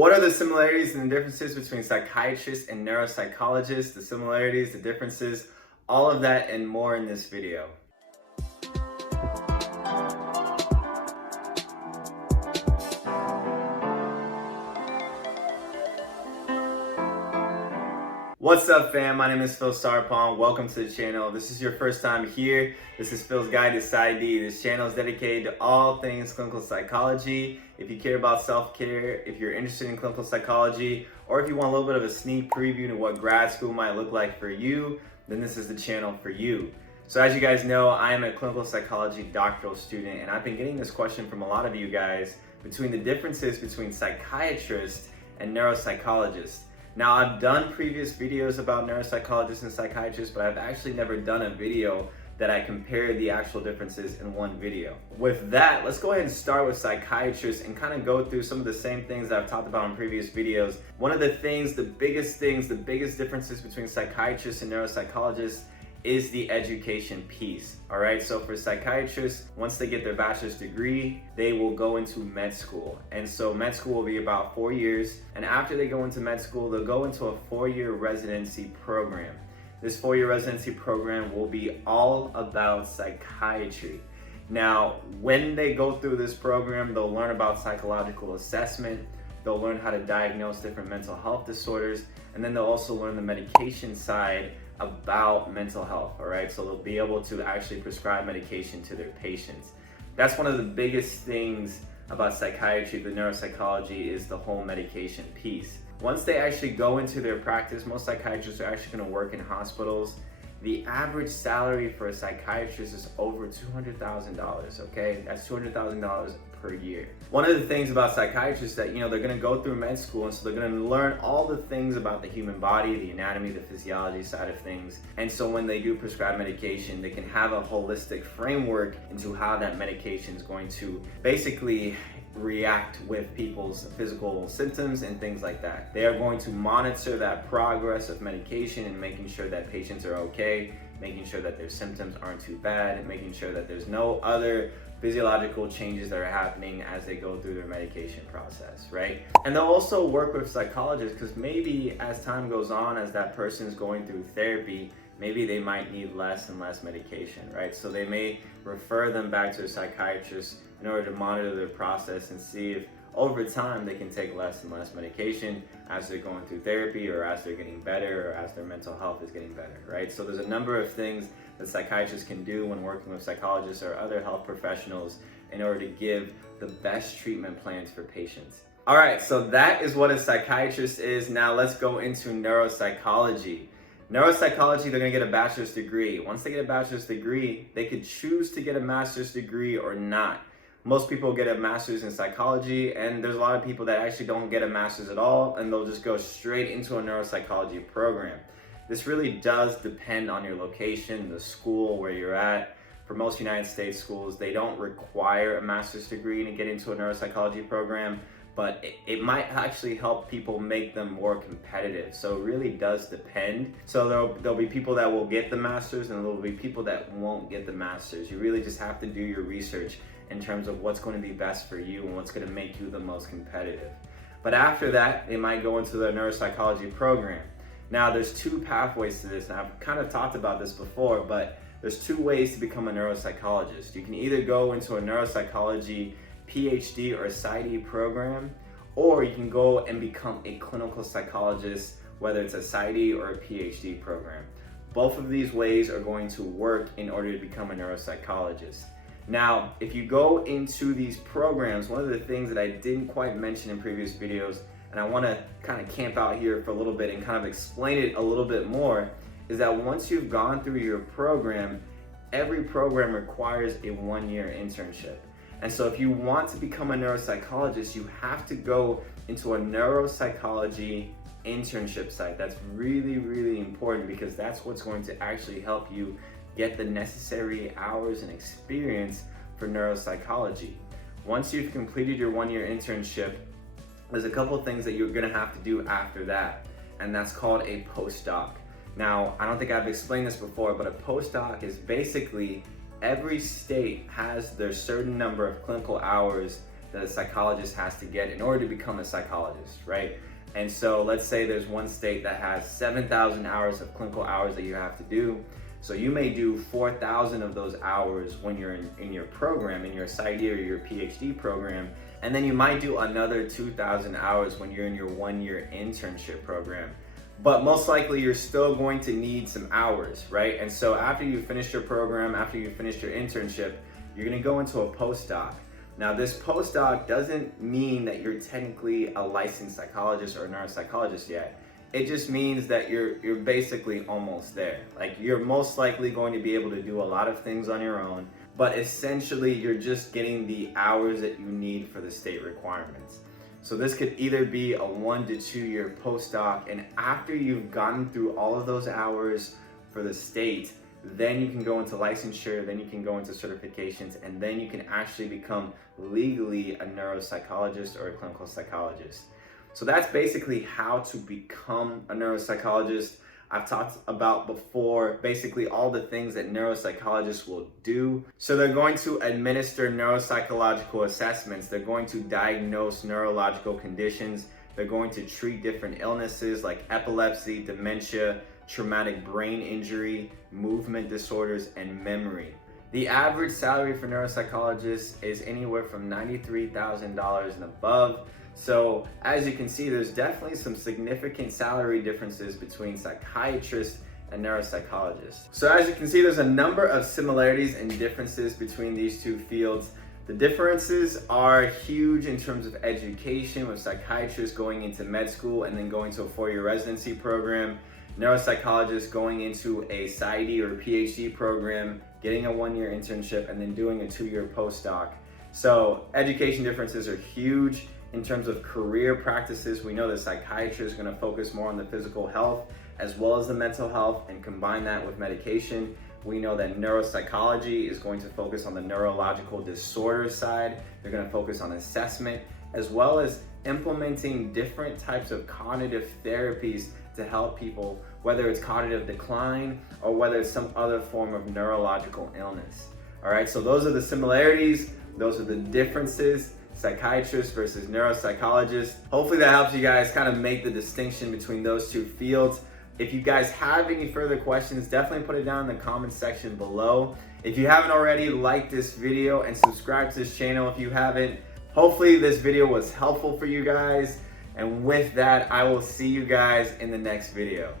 What are the similarities and the differences between psychiatrists and neuropsychologists? The similarities, the differences, all of that and more in this video. What's up, fam? My name is Phil Sarpong. Welcome to the channel. If this is your first time here, this is Phil's Guide to PsyD. This channel is dedicated to all things clinical psychology. If you care about self-care, if you're interested in clinical psychology, or if you want a little bit of a sneak preview to what grad school might look like for you, then this is the channel for you. So as you guys know, I am a clinical psychology doctoral student, and I've been getting this question from a lot of you guys between the differences between psychiatrists and neuropsychologists. Now, I've done previous videos about neuropsychologists and psychiatrists, but I've actually never done a video that I compare the actual differences in one video. With that, let's go ahead and start with psychiatrists and kind of go through some of the same things that I've talked about in previous videos. One of the biggest differences between psychiatrists and neuropsychologists is the education piece. All right, so for psychiatrists, once they get their bachelor's degree, they will go into med school. And so med school will be about 4 years. And after they go into med school, they'll go into a 4-year residency program. This 4-year residency program will be all about psychiatry. Now, when they go through this program, they'll learn about psychological assessment, they'll learn how to diagnose different mental health disorders, and then they'll also learn the medication side about mental health, all right? So they'll be able to actually prescribe medication to their patients. That's one of the biggest things about psychiatry, the neuropsychology, is the whole medication piece. Once they actually go into their practice, most psychiatrists are actually gonna work in hospitals. The average salary for a psychiatrist is over $200,000, okay? That's $200,000 per year. One of the things about psychiatrists that, they're gonna go through med school, and so they're gonna learn all the things about the human body, the anatomy, the physiology side of things. And so when they do prescribe medication, they can have a holistic framework into how that medication is going to basically react with people's physical symptoms and things like that. They are going to monitor that progress of medication and making sure that patients are okay, making sure that their symptoms aren't too bad, and making sure that there's no other physiological changes that are happening as they go through their medication process, right? And they'll also work with psychologists because maybe as time goes on, as that person is going through therapy, maybe they might need less and less medication, right? So they may refer them back to a psychiatrist in order to monitor their process and see if over time they can take less and less medication as they're going through therapy, or as they're getting better, or as their mental health is getting better, right? So there's a number of things that psychiatrists can do when working with psychologists or other health professionals in order to give the best treatment plans for patients. All right, so that is what a psychiatrist is. Now let's go into neuropsychology. Neuropsychology, they're gonna get a bachelor's degree. Once they get a bachelor's degree, they could choose to get a master's degree or not. Most people get a master's in psychology, and there's a lot of people that actually don't get a master's at all, and they'll just go straight into a neuropsychology program. This really does depend on your location, the school where you're at. For most United States schools, they don't require a master's degree to get into a neuropsychology program, but it might actually help people make them more competitive. So it really does depend. So there'll be people that will get the master's, and there'll be people that won't get the master's. You really just have to do your research in terms of what's going to be best for you and what's going to make you the most competitive. But after that, they might go into the neuropsychology program. Now, there's two pathways to this, and I've kind of talked about this before, but there's two ways to become a neuropsychologist. You can either go into a neuropsychology PhD or PsyD program, or you can go and become a clinical psychologist, whether it's a PsyD or a PhD program. Both of these ways are going to work in order to become a neuropsychologist. Now, if you go into these programs, one of the things that I didn't quite mention in previous videos, and I want to kind of camp out here for a little bit and kind of explain it a little bit more, is that once you've gone through your program, every program requires a 1-year internship. And so if you want to become a neuropsychologist, you have to go into a neuropsychology internship site. That's really, really important, because that's what's going to actually help you get the necessary hours and experience for neuropsychology. Once you've completed your 1-year internship, there's a couple of things that you're gonna have to do after that, and that's called a postdoc. Now, I don't think I've explained this before, but a postdoc is basically every state has their certain number of clinical hours that a psychologist has to get in order to become a psychologist, right? And so let's say there's one state that has 7,000 hours of clinical hours that you have to do. So you may do 4,000 of those hours when you're in your program, in your PsyD or your PhD program, and then you might do another 2,000 hours when you're in your 1-year internship program. But most likely you're still going to need some hours, right? And so after you finish your program, after you finish your internship, you're gonna go into a postdoc. Now this postdoc doesn't mean that you're technically a licensed psychologist or a neuropsychologist yet. It just means that you're basically almost there. Like, you're most likely going to be able to do a lot of things on your own, but essentially you're just getting the hours that you need for the state requirements. So this could either be a 1 to 2 year postdoc, and after you've gotten through all of those hours for the state, then you can go into licensure, then you can go into certifications, and then you can actually become legally a neuropsychologist or a clinical psychologist. So that's basically how to become a neuropsychologist. I've talked about before basically all the things that neuropsychologists will do. So they're going to administer neuropsychological assessments. They're going to diagnose neurological conditions. They're going to treat different illnesses like epilepsy, dementia, traumatic brain injury, movement disorders, and memory. The average salary for neuropsychologists is anywhere from $93,000 and above. So as you can see, there's definitely some significant salary differences between psychiatrists and neuropsychologists. So as you can see, there's a number of similarities and differences between these two fields. The differences are huge in terms of education, with psychiatrists going into med school and then going to a 4-year residency program, neuropsychologists going into a PsyD or PhD program, getting a 1-year internship, and then doing a 2-year postdoc. So education differences are huge. In terms of career practices, we know that psychiatrists are going to focus more on the physical health as well as the mental health and combine that with medication. We know that neuropsychology is going to focus on the neurological disorder side. They're going to focus on assessment as well as implementing different types of cognitive therapies to help people, whether it's cognitive decline or whether it's some other form of neurological illness. All right, so those are the similarities, those are the differences. Psychiatrists versus neuropsychologists. Hopefully that helps you guys kind of make the distinction between those two fields. If you guys have any further questions, definitely put it down in the comment section below. If you haven't already, like this video and subscribe to this channel if you haven't. Hopefully this video was helpful for you guys. And with that, I will see you guys in the next video.